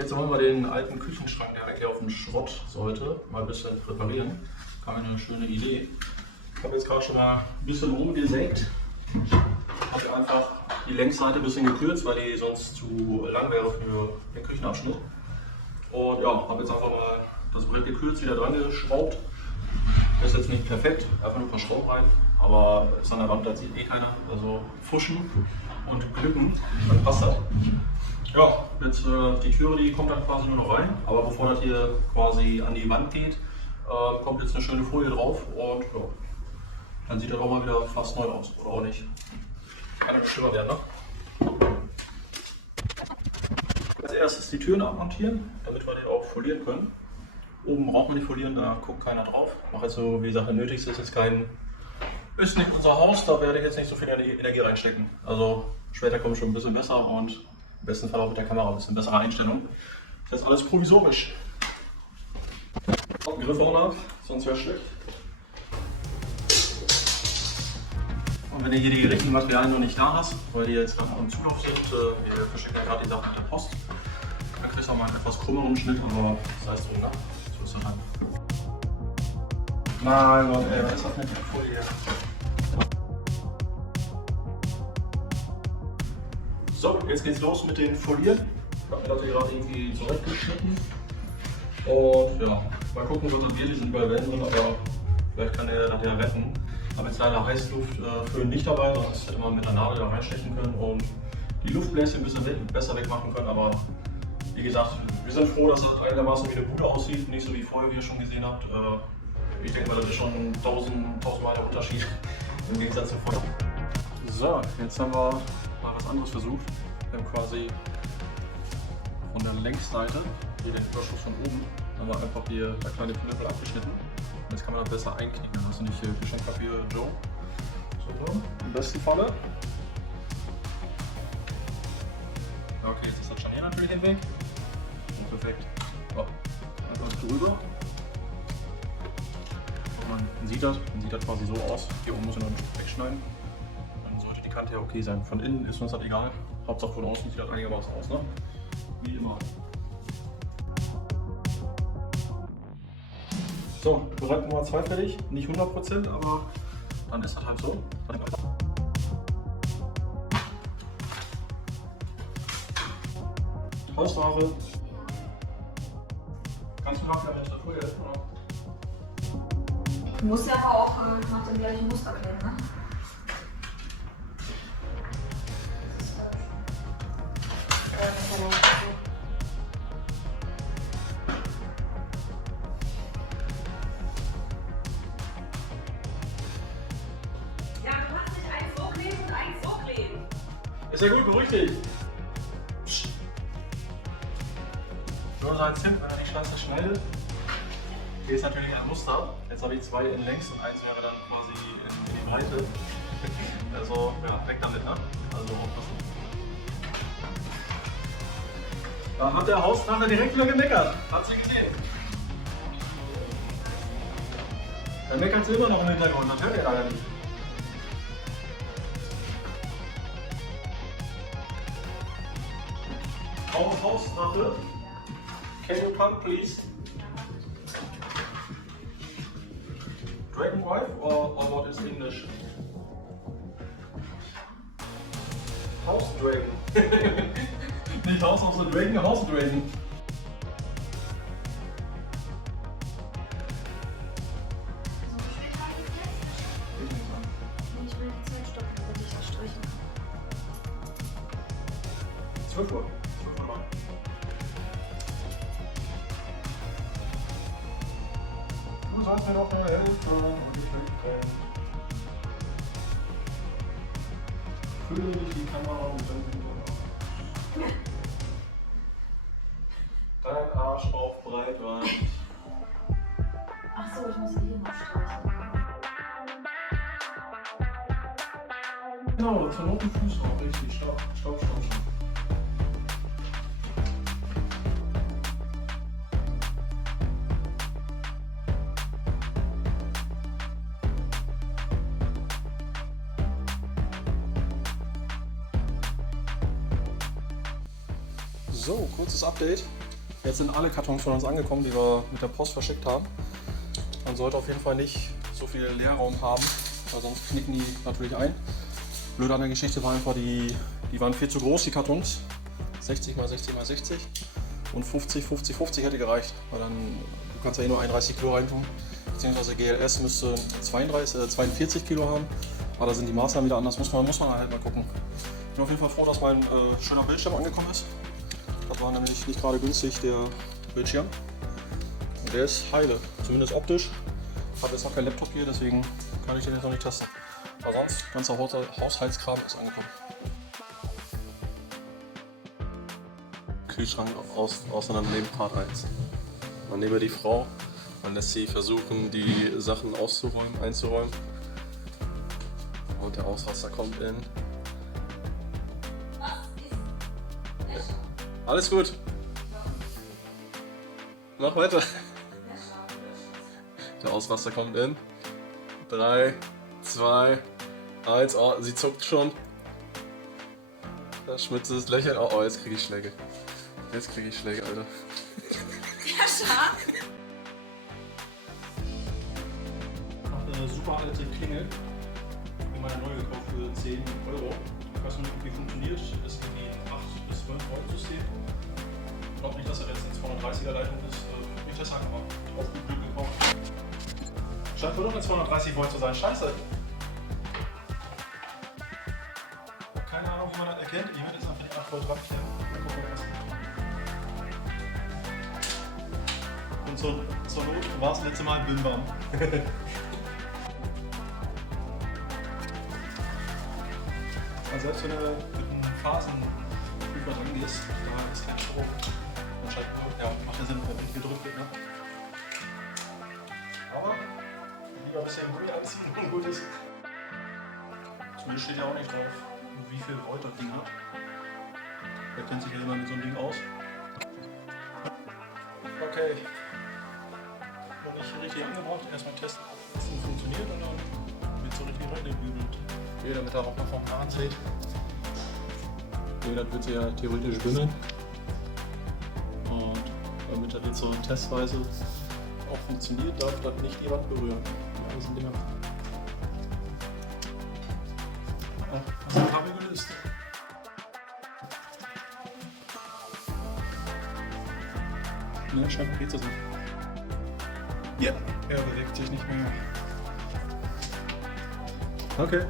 Jetzt wollen wir den alten Küchenschrank, der eigentlich auf dem Schrott sollte, mal ein bisschen reparieren. Kam mir eine schöne Idee. Ich habe jetzt gerade schon mal ein bisschen rumgesägt. Habe einfach die Längsseite ein bisschen gekürzt, weil die sonst zu lang wäre für den Küchenabschnitt. Und ja, habe jetzt einfach mal das Brett gekürzt, wieder dran geschraubt. Ist jetzt nicht perfekt, einfach nur ein paar Schrauben rein, aber ist an der Wand, da sieht eh keiner. Also fuschen und glücken, dann passt das. Ja, jetzt die Türe, die kommt dann quasi nur noch rein, aber bevor das hier quasi an die Wand geht, kommt jetzt eine schöne Folie drauf und ja, dann sieht das auch mal wieder fast neu aus, oder auch nicht. Kann ja schlimmer werden, ne? Als erstes die Türen abmontieren, damit wir den auch folieren können. Oben braucht man die folieren, da guckt keiner drauf. Mache jetzt so, wie gesagt, das Nötigste ist jetzt ist nicht unser Haus, da werde ich jetzt nicht so viel Energie reinstecken. Also später kommt schon ein bisschen besser und im besten Fall auch mit der Kamera ein bisschen bessere Einstellung. Das ist alles provisorisch. Griff vorne ab, sonst wäre es schlecht. Und wenn du hier die richtigen Materialien noch nicht da hast, weil die jetzt gerade am Zulauf sind, wir verschicken ja gerade die Sachen mit der Post, dann kriegst du auch mal einen etwas krummeren Schnitt, aber das heißt so, ne? So ist das halt. Mein Gott, ey, was ist das mit der Folie? So, jetzt geht's los mit den Folieren. Ich habe mir das hier gerade irgendwie zurechtgeschnitten. Und ja, mal gucken, was das wird. Die sind überall Wände drin, aber vielleicht kann der das ja retten. Ich habe jetzt leider Heißluft für nicht dabei, sonst hätte man mit der Nadel da reinstechen können und die Luftbläschen ein bisschen besser wegmachen können. Aber wie gesagt, wir sind froh, dass das einigermaßen wie eine Bude aussieht, nicht so wie vorher, wie ihr schon gesehen habt. Ich denke mal, das ist schon tausendmal der Unterschied im Gegensatz zu vorher. So, jetzt haben wir mal was anderes versucht. Wir haben quasi von der Längsseite, hier den Überschuss von oben, haben wir einfach hier der kleine Knöpel abgeschnitten. Und jetzt kann man das besser einknicken, dann hast du nicht hier Geschenkpapier Joe. So, im besten Falle. Okay, jetzt ist das Scharnier natürlich hinweg. Oh, perfekt. Oh, einfach drüber. Man sieht das quasi so aus. Hier oben muss man noch ein Stück wegschneiden. Dann sollte die Kante ja okay sein. Von innen ist uns das egal. Hauptsache von außen sieht das einigermaßen aus, ne? Wie immer. So, Bereich Nummer 2 fertig. Nicht 100%, aber dann ist das halt so. Hausware. Kannst du nachher mit der Folie helfen, oder? Du musst ja auch nach dem gleichen Muster kleben, ne? Ja, du machst nicht eins so kleben und eins so kleben. Ist ja gut, beruhig dich. Nur so ein Tipp, wenn er die Scheiße schneidet. Hier ist natürlich ein Muster. Jetzt habe ich 2 in längs und eins wäre dann quasi in die Breite. Also, ja, weg damit, ne? Also aufpassen. Da hat der Hausnachbar direkt wieder gemeckert. Hat sie gesehen. Der meckert sie immer noch im Hintergrund, das hört ihr leider nicht. Hauswache. Can you come, please? Dragon Wife or what is English? House Dragon. Nicht House of the Dragon, House Dragon. Ich will die Zeit stoppen, damit ich das streichen kann. 12 Uhr. 12 Uhr lang. Du sollst mir doch nur helfen und ich will fülle dich die Kamera und dann dein Arsch auf Breitband. Ach so, ich muss hier noch streichen. Genau, zur Not die Füße auch richtig. Stopp, stopp, stopp, stopp. So, kurzes Update. Jetzt sind alle Kartons von uns angekommen, die wir mit der Post verschickt haben. Man sollte auf jeden Fall nicht so viel Leerraum haben, weil sonst knicken die natürlich ein. Blöd an der Geschichte war einfach, die waren viel zu groß, die Kartons. 60 x 60 x 60 und 50, 50, 50 hätte gereicht, weil dann, du kannst ja eh nur 31 Kilo reintun, beziehungsweise GLS müsste 42 Kilo haben, aber da sind die Maßnahmen wieder anders, muss man halt mal gucken. Ich bin auf jeden Fall froh, dass mein schöner Bildschirm angekommen ist. Das war nämlich nicht gerade günstig, der Bildschirm. Und der ist heile, zumindest optisch. Ich habe jetzt noch kein Laptop hier, deswegen kann ich den jetzt noch nicht testen. Aber sonst, ganzer Haushaltskram ist angekommen. Kühlschrank auseinandernehmen, Part 1. Man nehme die Frau, man lässt sie versuchen, die Sachen einzuräumen. Und der Ausraster kommt in. Alles gut. Mach weiter. Der Ausraster kommt in. 3, 2, 1. Oh, sie zuckt schon. Das Schmitze ist lächeln. Oh, jetzt kriege ich Schläge. Jetzt kriege ich Schläge, Alter. Ja, schade. Ich habe eine super alte Klingel. Ich habe meine neue gekauft für 10 Euro. Ich weiß noch nicht, wie funktioniert. Das ist irgendwie ein 8 bis 12 Volt System. Ich glaube nicht, dass er jetzt eine 230er Leitung ist. Nicht das sagen, aber auf Google gekauft. Scheint wohl noch eine 230 Volt zu sein. Scheiße! Keine Ahnung, wie man das erkennt. Ich werde jetzt einfach die 8 Volt ranklären. Mal gucken, was und zur Not war es letzte Mal Bimbam. Also selbst wenn du mit einem Phasenprüfer dran gehst, da ist kein Strom. Anscheinend, ja, macht ja Sinn, wenn nicht gedrückt wird, ne? Aber lieber ein bisschen Gummi anziehen und gut ist. Zumindest steht ja auch nicht drauf, wie viel Volt das Ding hat. Wer kennt sich ja immer mit so einem Ding aus? Okay. Noch nicht richtig angebracht, erstmal testen, ob das Ding funktioniert und dann wird so richtig reingebügelt. Hier, damit ihr auch mal vom Hahn seht. Hier, das wird ja theoretisch bimmeln. Und damit das jetzt so testweise auch funktioniert, darf das nicht die Wand berühren. Ja, das sind Dinger. Ja, das ist ein Kabel gelöst. Ne, scheint okay zu sein. Ja, er bewegt sich nicht mehr. Okay.